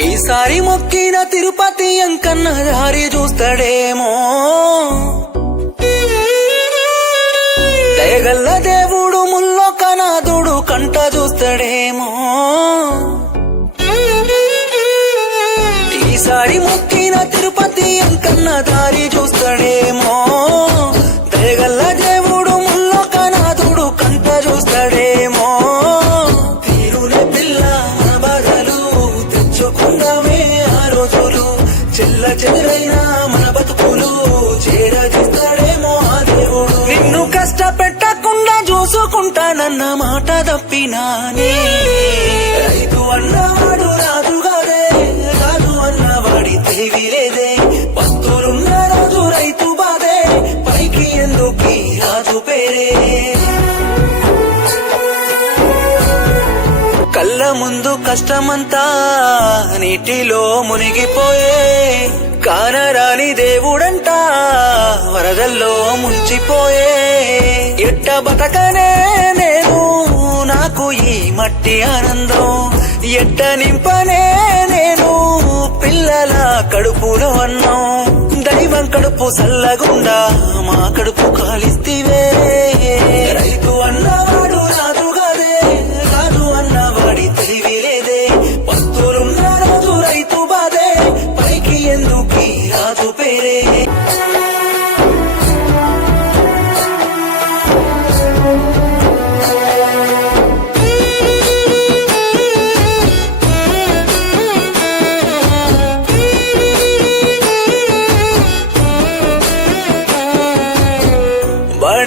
ఈసారి మొక్కిన తిరుపతి అంకన్న దారి చూస్తాడేమో. దయగల్ల దేవుడు ముల్లోకనాథుడు కంట చూస్తాడేమో. చెల్ల చెదురైన మన బతుకులు చేరజిస్తాడేమో ఆ దేవుడు. నిన్ను కష్టపెట్టకుండా చూసుకుంటానన్న మాట తప్పినా రైతు అన్నవాడు రాజుగారే రాజు అన్నవాడి తెలివి లేదే. పస్తులున్న రాజు రైతు బాధే పైకి ఎందుకు రాజు పేరే? కళ్ళ ముందు కష్టమంతా నీటిలో మునిగిపోయే. కానరాని దేవుడంట వరదల్లో ముంచిపోయే. ఎట్ట బతకనే నేను? నాకు ఈ మట్టి ఆనందం. ఎట్ట నింపనే నేను? పిల్లల కడుపులో అన్నం. దైవం కడుపు సల్లగుండా మా కడుపు కాలిస్తే అన్నవాడి తెలివి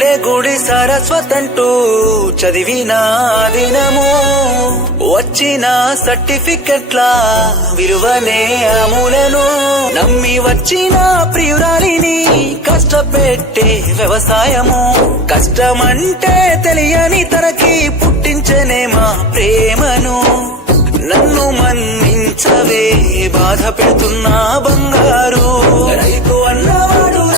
గుడి సరస్వతంటూ చదివిన దినము. వచ్చిన సర్టిఫికెట్ల విలువనే అమూలను. నమ్మి వచ్చిన ప్రియురాలిని కష్టపెట్టే వ్యవసాయము. కష్టమంటే తెలియని తనకి పుట్టించనే మా ప్రేమను. నన్ను మన్నించవే బాధ పెడుతున్నా